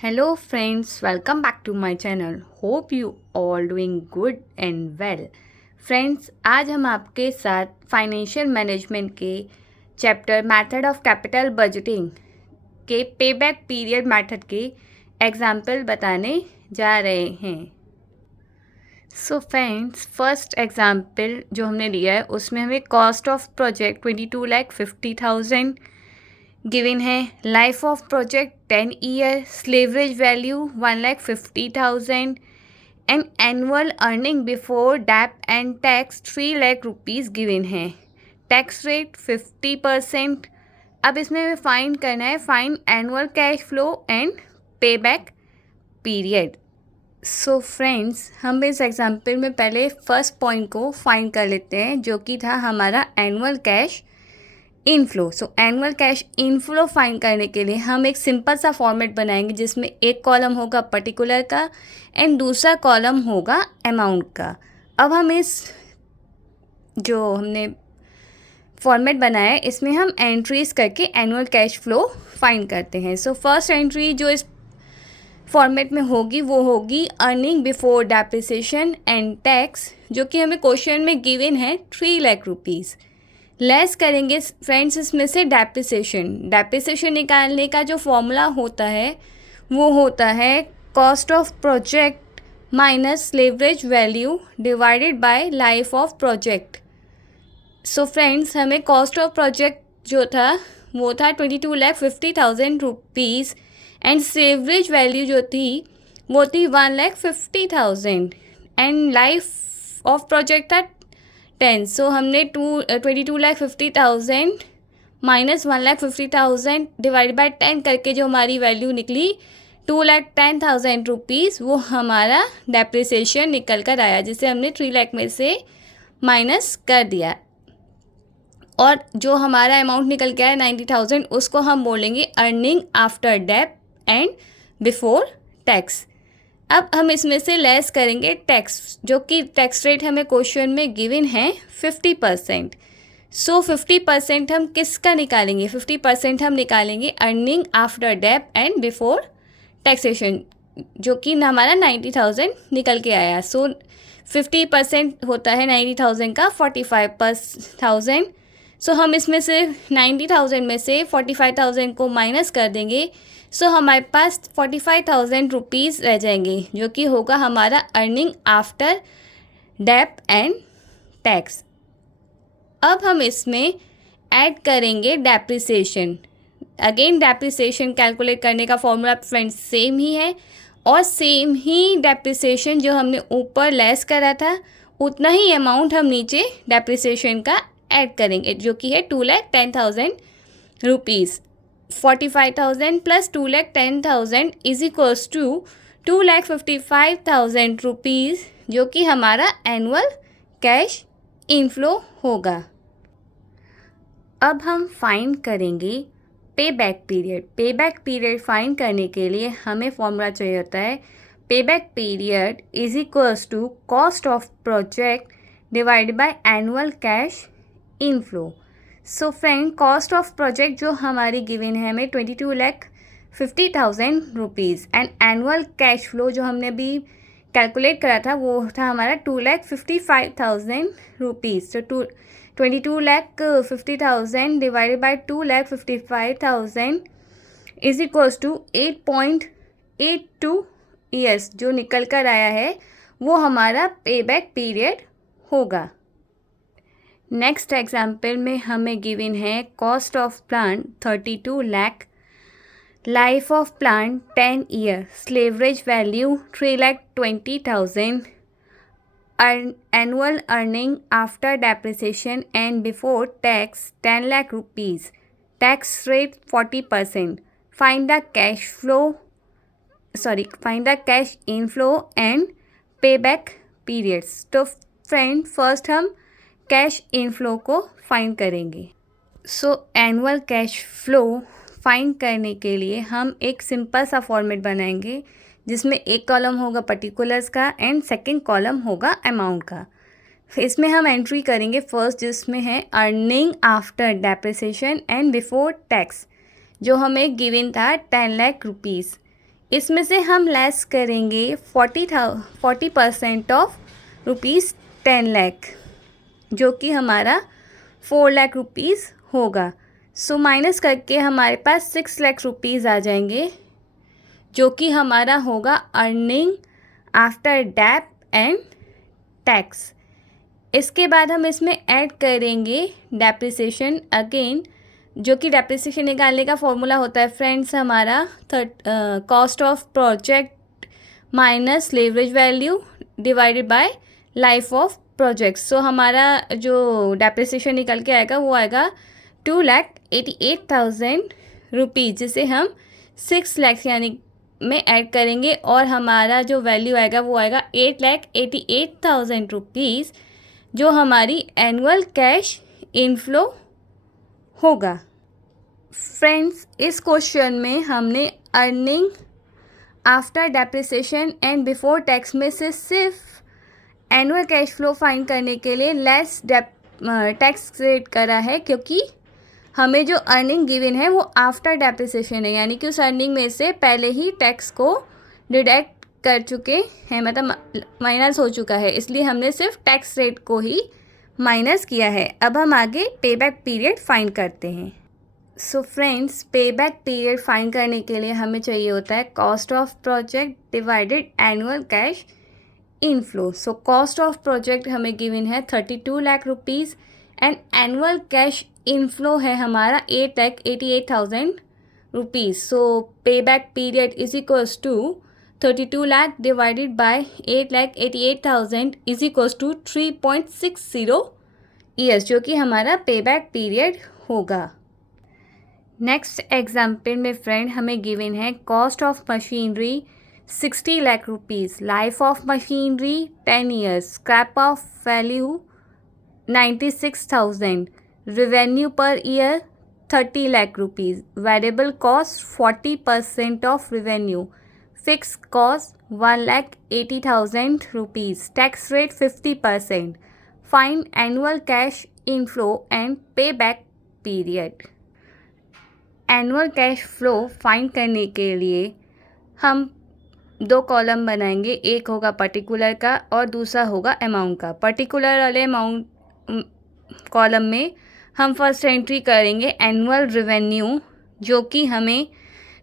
Hello friends, welcome back to my channel. Hope you all doing good and well. Friends, आज हम आपके साथ financial management के chapter method of capital budgeting के payback period method के example बताने जा रहे हैं. सो फ्रेंड्स, फर्स्ट एग्जाम्पल जो हमने लिया है उसमें हमें कॉस्ट ऑफ प्रोजेक्ट 22,50,000 गिवन है. Life of project 10 year, salvage value 1,50,000 and annual earning before dep and tax 3 lakh rupees given है. Tax rate 50%. अब इसमें हमें फाइंड करना है find annual cash flow and pay back period. So friends, हम इस example में पहले फर्स्ट पॉइंट को फाइंड कर लेते हैं जो कि था हमारा annual cash inflow. So annual cash inflow find करने के लिए हम एक सिंपल सा फॉर्मेट बनाएंगे जिसमें एक कॉलम होगा पर्टिकुलर का एंड दूसरा कॉलम होगा अमाउंट का. अब हम इस जो हमने फॉर्मेट बनाया है इसमें हम एंट्रीज करके एनुअल कैश फ्लो फाइंड करते हैं. सो फर्स्ट एंट्री जो इस फॉर्मेट में होगी वो होगी earning before depreciation and tax, जो कि हमें क्वेश्चन में गिवन है 3 लाख रुपीज़. लेस करेंगे फ्रेंड्स इसमें से डेप्रिसिएशन निकालने का जो फॉर्मूला होता है वो होता है cost of project minus leverage value divided by life of project. So friends, हमें कॉस्ट ऑफ प्रोजेक्ट जो था वो था 22,50,000 रुपीज़ एंड लेवरेज वैल्यू जो थी वो थी 1,50,000 एंड लाइफ ऑफ प्रोजेक्ट था 10. सो हमने 22,50,000 माइनस 1,50,000 डिवाइड बाय 10 करके जो हमारी वैल्यू निकली 2,10,000 रुपीज़, वो हमारा डेप्रिसिएशन निकल कर आया जिसे हमने 3 लाख में से माइनस कर दिया. और जो हमारा अमाउंट निकल के आया 90,000 उसको हम बोलेंगे earning after dep and before tax. अब हम इसमें से लेस करेंगे टैक्स, जो कि टैक्स रेट हमें क्वेश्चन में गिवन है 50%. सो 50% हम किसका निकालेंगे? 50% हम निकालेंगे earning after dep and before taxation, जो कि हमारा 90,000 निकल के आया. सो 50% होता है 90,000 का 45,000. सो हम इसमें से 90,000 में से 45,000 को माइनस कर देंगे. सो हमारे पास 45,000 रुपीज़ रह जाएंगे जो कि होगा हमारा earning after dep and tax. अब हम इसमें ऐड करेंगे डेप्रिसिएशन. अगेन डेप्रिसिएशन कैलकुलेट करने का फॉर्मूला फ्रेंड्स सेम ही है और सेम ही डेप्रिसिएशन जो हमने ऊपर लेस करा था उतना ही अमाउंट हम नीचे डेप्रिसिएशन का ऐड करेंगे जो कि है 2,10,000 rupees. 45,000 plus 2,10,000 is equals to 2,55,000 rupees, जो कि हमारा एनुअल कैश इनफ्लो होगा. अब हम फाइंड करेंगे pay back period. Pay back period find करने के लिए हमें फॉर्मूला चाहिए होता है pay back period is equals to cost of project divided by annual cash inflow. So friend, cost of project जो हमारी गिवन है हमें 22,50,000 rupees and annual cash flow जो हमने अभी कैलकुलेट करा था वो था हमारा 2,55,000 रुपीज़. तो 22,50,000 divided by 2,55,000 is equals to 8.82 years जो निकल कर आया है वो हमारा पे बैक पीरियड होगा. नेक्स्ट एग्जाम्पल में हमें गिवन है cost of plant 32 lakh, life of plant 10 year, salvage value 3,20,000, annual earning after depreciation and before tax 10 lakh rupees, tax rate 40%. Find the cash inflow and pay back periods. तो friend, first हम cash inflow को find करेंगे. सो annual cash flow find करने के लिए हम एक simple सा फॉर्मेट बनाएंगे जिसमें एक कॉलम होगा पर्टिकुलर्स का एंड सेकंड कॉलम होगा अमाउंट का. इसमें हम एंट्री करेंगे फर्स्ट जिसमें है earning after depreciation and before tax, जो हमें गिवन था 10 लाख रुपीज़. इसमें से हम लेस करेंगे 40% ऑफ रुपीज़ 10 लाख, जो कि हमारा 4 लाख रुपीज़ होगा। सो माइनस करके हमारे पास 6 लाख रुपीज़ आ जाएंगे, जो कि हमारा होगा earning after dep and tax. इसके बाद हम इसमें ऐड करेंगे डेप्रिसिएशन अगेन, जो कि डेप्रिसिएशन निकालने का फॉर्मूला होता है फ्रेंड्स हमारा cost of project minus leverage value divided by life of project. So हमारा जो डेप्रिसिएशन निकल के आएगा वो आएगा 2,88,000 रुपीज़, जिसे हम 6 लाख यानी में ऐड करेंगे, और हमारा जो वैल्यू आएगा वो आएगा 8,88,000 रुपीज़, जो हमारी एनुअल कैश इनफ्लो होगा। फ्रेंड्स, इस क्वेश्चन में हमने earning after depreciation and before tax में से सिर्फ एनुअल कैश फ्लो फाइंड करने के लिए लेस टैक्स रेट करा है, क्योंकि हमें जो अर्निंग गिवन है वो आफ्टर डेप्रिसिएशन है, यानी कि उस अर्निंग में से पहले ही टैक्स को डिडक्ट कर चुके हैं, मतलब माइनस हो चुका है, इसलिए हमने सिर्फ टैक्स रेट को ही माइनस किया है। अब हम आगे पेबैक पीरियड फाइंड करते हैं। So friends, payback period find करने के लिए हमें चाहिए होता है cost of project divided annual cash inflow. So cost of project हमें गिवन है 32 lakh rupees and annual cash inflow है हमारा 8,88,000 rupees. So payback period is equals to 32 lakh divided by 8,88,000 is equals to 3.60 years, जो कि हमारा पेबैक पीरियड होगा। Next example में friend हमें गिवन है cost of machinery 60 lakh rupees, life of machinery 10 years, scrap of value 96,000, revenue per year 30 lakh rupees, variable cost 40% of revenue, fixed cost 1,80,000 rupees, tax rate 50%, find annual cash inflow and pay back period. Annual cash flow find करने के लिए हम 2 column बनाएंगे, एक होगा particular का और दूसरा होगा अमाउंट का। पर्टिकुलर वाले अमाउंट कॉलम में हम फर्स्ट एंट्री करेंगे एनुअल रेवेन्यू, जो कि हमें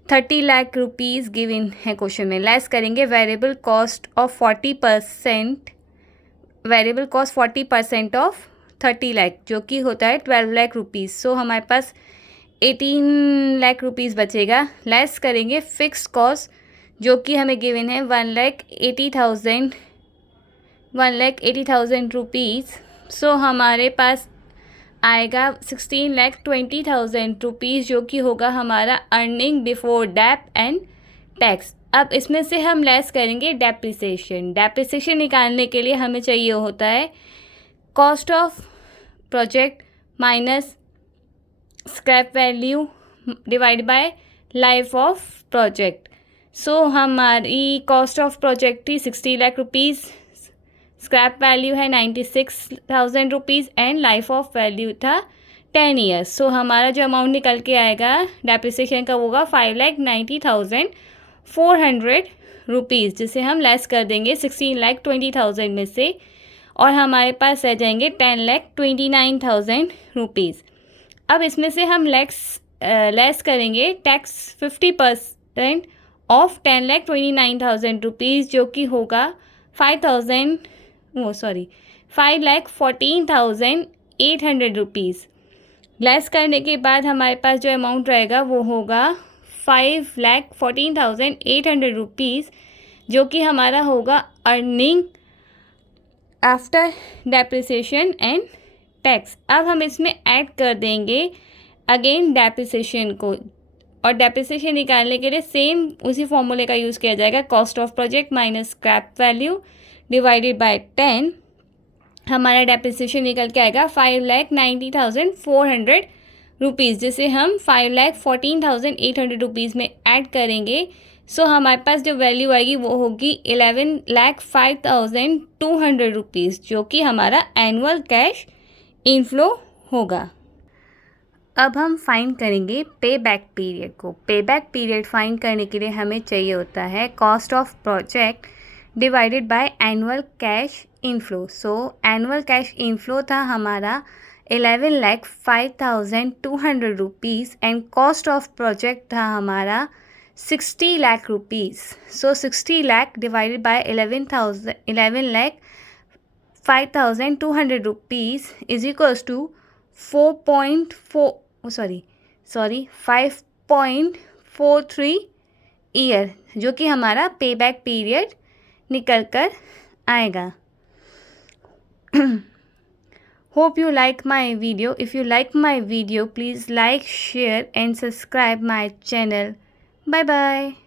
30 लाख रुपीज़ गिवन है क्वेश्चन में, लेस करेंगे variable cost of 40%, variable cost 40% of 30 lakh, जो कि होता है 12 लाख रुपीज़। सो हमारे पास 18 लाख रुपीज़ बचेगा, लेस करेंगे फिक्स कॉस्ट जो कि हमें गिवन है 1,80,000 रुपीज़। सो हमारे पास आएगा 16,20,000 रुपीज़, जो कि होगा हमारा earning before dep and tax. अब इसमें से हम लेस करेंगे डेप्रिसिएशन। डेप्रिसिएशन निकालने के लिए हमें चाहिए होता है cost of project minus scrap value divide by life of project. So हमारी कॉस्ट ऑफ प्रोजेक्ट थी 60 लाख रुपीज़, स्क्रैप वैल्यू है 96,000 rupees and life of value था 10 ईयर्स। सो हमारा जो अमाउंट निकल के आएगा डेप्रिसिएशन का होगा 5,90,400 रुपीज़, जिसे हम लेस कर देंगे 16,20,000 में से, और हमारे पास रह जाएंगे 10,29,000 रुपीज़। अब इसमें से हम लेस करेंगे टैक्स 50% ऑफ 10,29,000 रुपीज़, जो कि होगा 5,14,800 रुपीज़। लेस करने के बाद हमारे पास जो अमाउंट रहेगा वो होगा 5,14,800 रुपीज़, जो कि हमारा होगा earning after depreciation and tax. अब हम इसमें ऐड कर देंगे अगेन डेप्रिसिएशन को, और डेप्रिसिएशन निकालने के लिए सेम उसी फॉर्मूले का यूज़ किया जाएगा, cost of project minus scrap value divided bye 10। हमारा डेप्रिसिएशन निकल के आएगा 5,90,400 रुपीज़, जिसे हम 5,14,800 रुपीज़ में ऐड करेंगे। सो हमारे पास जो वैल्यू आएगी वो होगी 11,05,200 रुपीज़, जो कि हमारा एनुअल कैश इनफ्लो होगा। अब हम फाइंड करेंगे पे बैक पीरियड को। पे बैक पीरियड फाइंड करने के लिए हमें चाहिए होता है cost of project divided by annual cash inflow. So annual cash inflow था हमारा 11,05,200 rupees and cost of project था हमारा 60 lakh rupees. So 60 lakh divided by 11,05,200 rupees is equals to 5.43 year, जो कि हमारा पे बैक पीरियड निकल कर आएगा। Hope you like my video. If you like my video, please like, share and subscribe my channel. Bye bye.